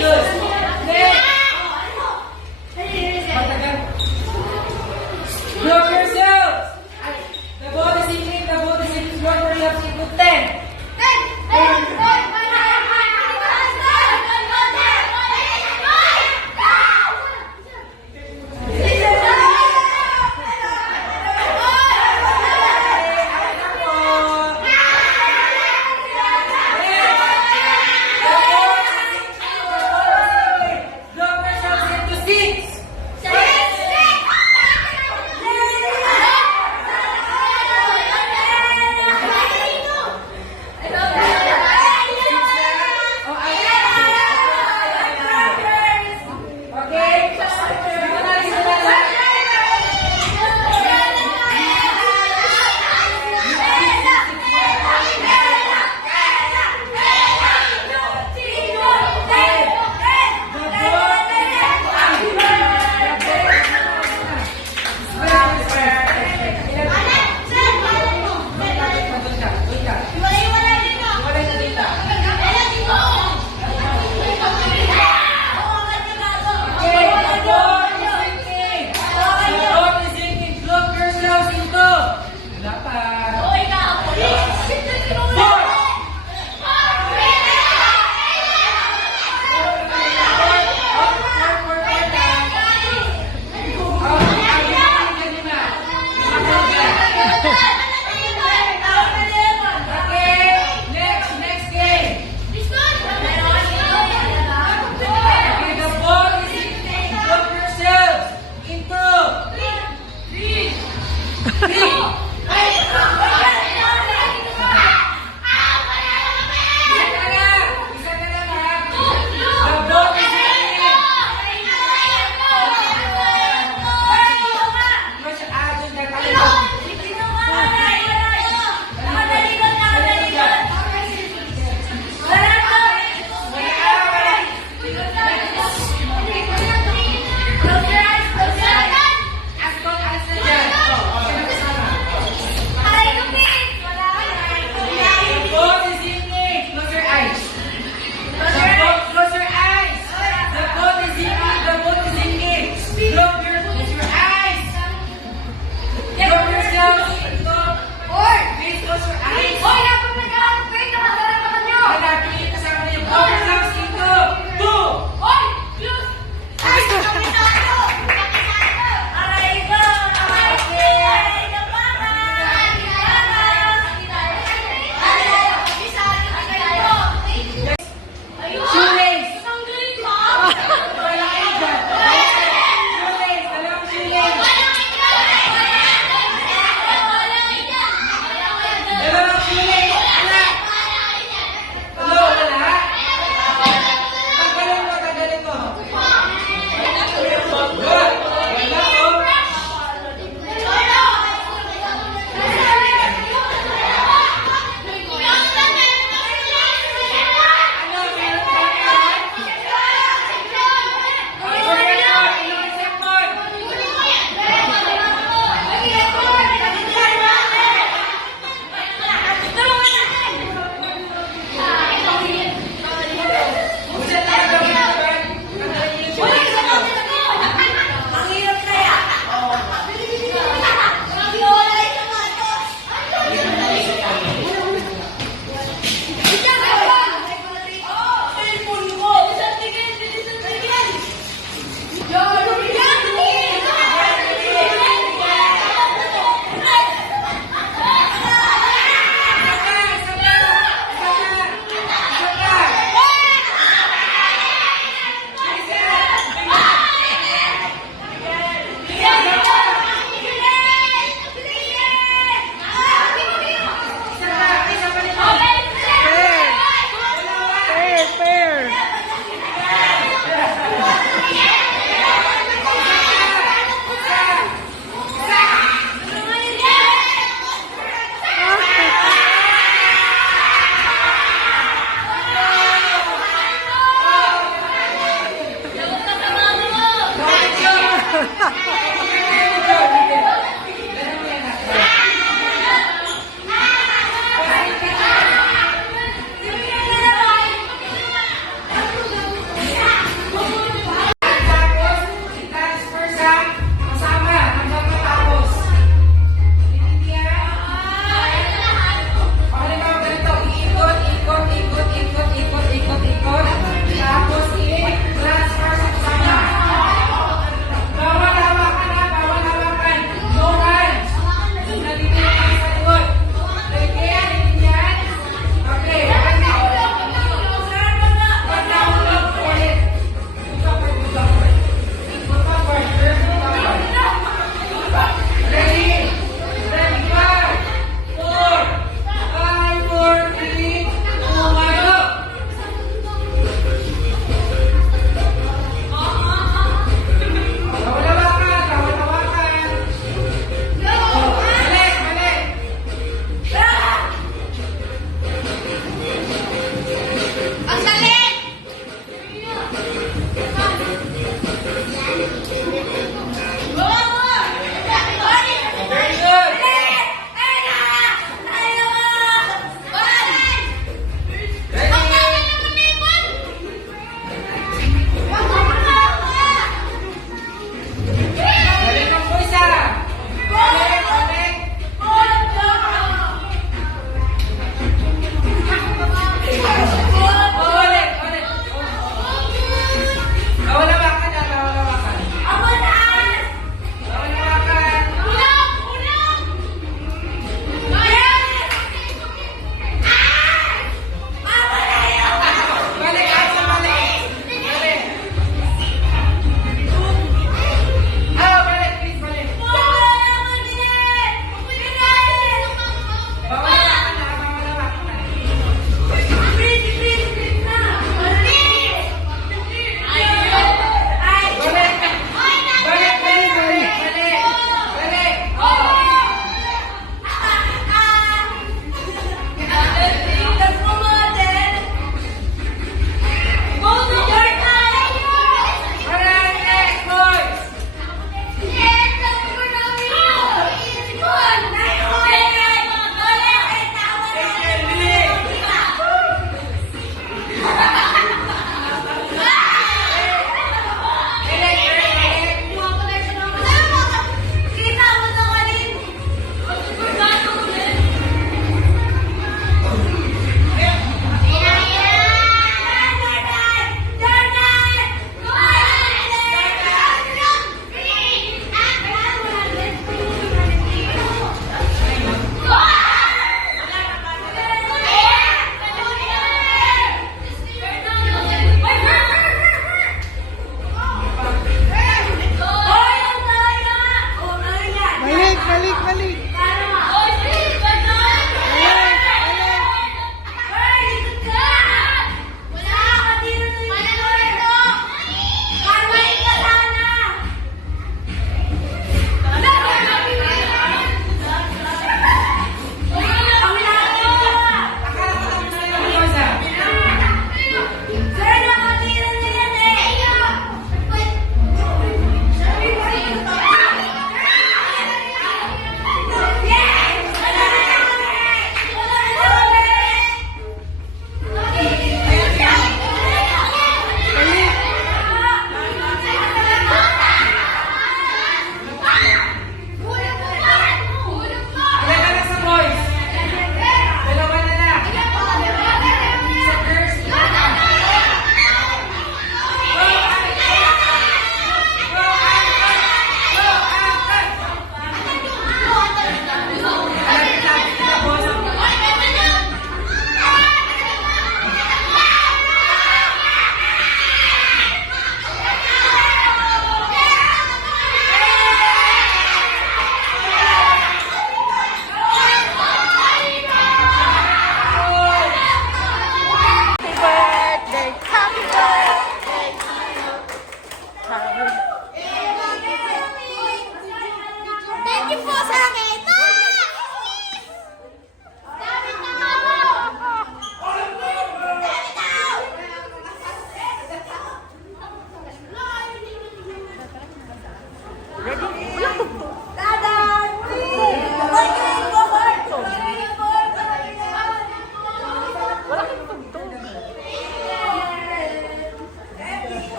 Look yourselves! The ball is in, the ball is in, one for you have to put 10.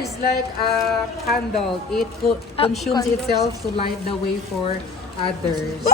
is like a candle. It consumes itself to light the way for others.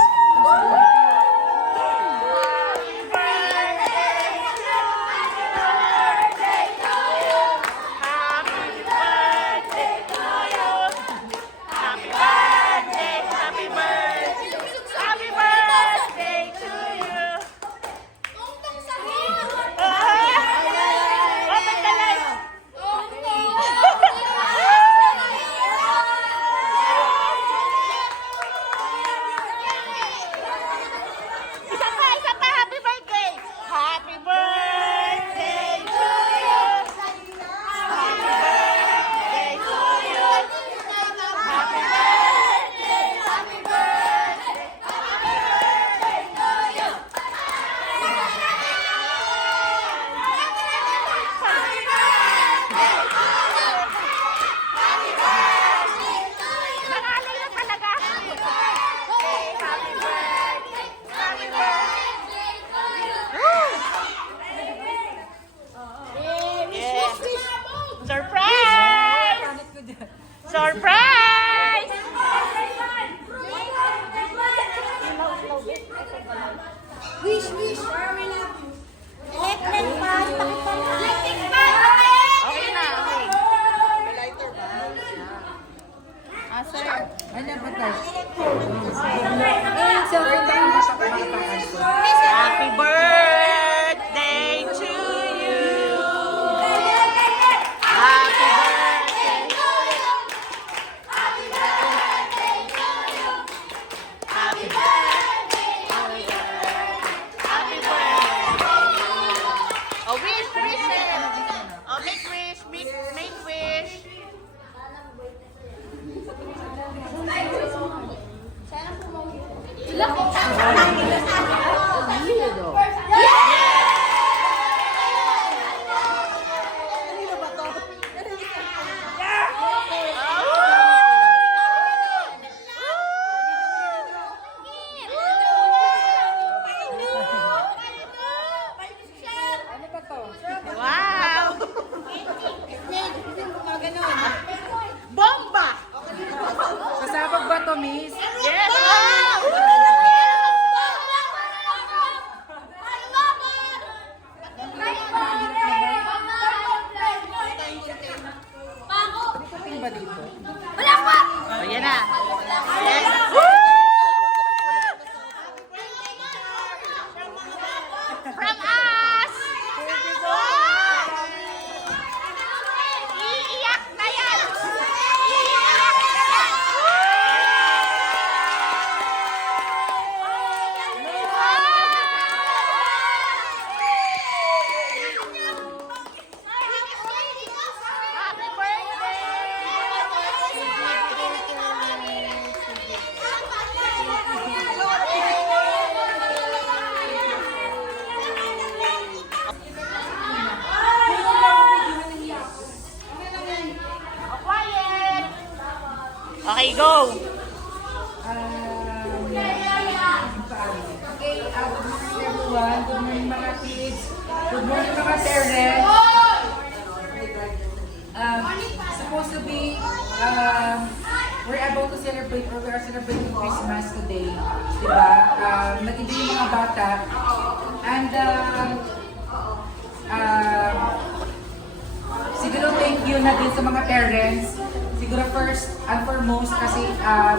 Surprise! Wish, wish. Let pass. Okay na, okay. Sir. Ano ba tayo? Celebrate tayo mo sa kapatakan ko. Happy birthday to you! Happy birthday! Happy birthday! Happy birthday! Oh, wish, wish it! Oh, make wish, make wish! Ano ba to? Wow! Bomba! Kasabog ba to, miss? Yes! Wow! Tingin ba dito? Oh, yan na. Yes! From us! Iiyak na yan! Iiyak na yan! Happy Quiet! Okay, go! Okay, good morning everyone. Good morning mga kids. Good morning mga parents. Supposed to be, we're about to celebrate or we are celebrating Christmas today. Diba? Nag-ibig yung mga bata. And, siguro thank you na din sa mga parents. Siguro first and foremost kasi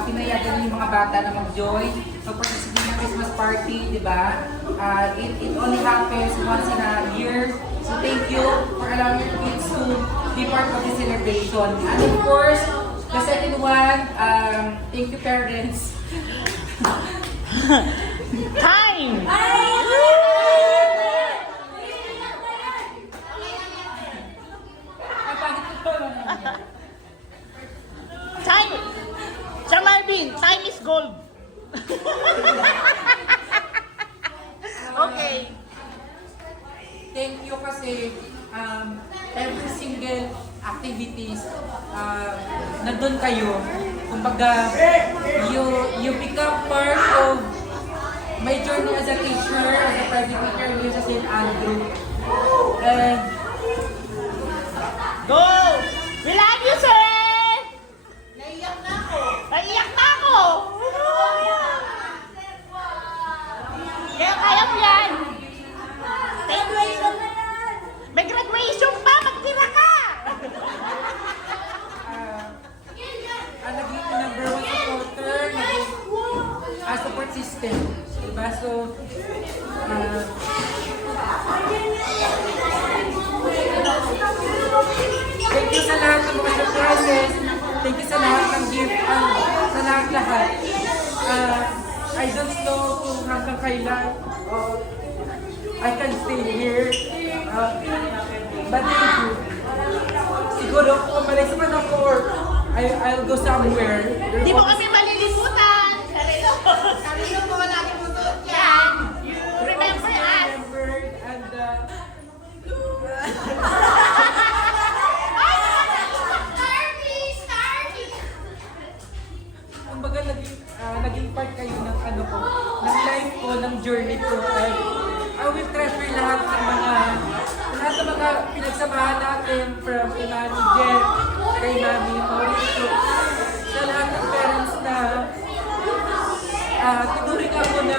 pinayagan yung mga bata na mag-join. Mag-participate ng Christmas party, di ba? It only happens once in a year. So thank you for allowing your kids to be part of the celebration. And of course, the second one, thank you parents. Time! Time! Sir Marvin, time is gold. Okay. Thank you kasi every single activities nandun kayo. Kumbaga, you become part of my journey as a teacher, as a private teacher here sa St. Andrew. And Go! We like ba? So, thank you sa lahat ng mga surprises. Thank you sa lahat ng gift. Sa lahat-lahat. I don't know kung hanggang kailan I can stay here. But thank you. Siguro kung umalis man ako or I'll go somewhere. Di mo kami malilimutan. Sarilo mo lagi mo doon yan. Remember us. Remembered and kumbaga naging part kayo ng ano ko, ng life ko, ng journey ko. And I will treasure lahat ng mga pinagsamahan natin from kay Mami Jen, kay Mami Mauricio, sa lahat ng parents na tinuring ako na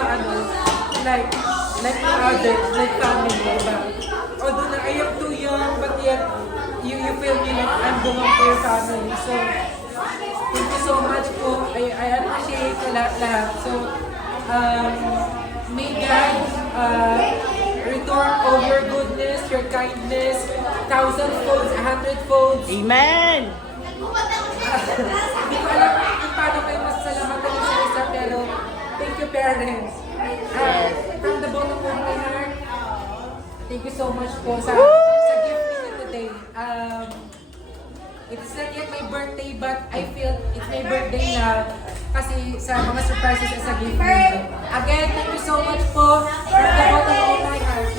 like others, like family, diba? Although na I am too young, but yet you feel me like I'm belong to your family. So, thank you so much po. I appreciate sa lahat-lahat. So, may God return all your goodness, your kindness, 1,000-folds, 100-folds. Amen. Hindi ko alam kung paano kayo masasalamatan ng isa-isa, pero thank you, parents. From the bottom of my heart, thank you so much po sa gift niyo today. It's not yet my birthday, but I feel it's my birthday na kasi sa mga surprises as a gift niyo. Again, thank you so much po from the bottom of my heart.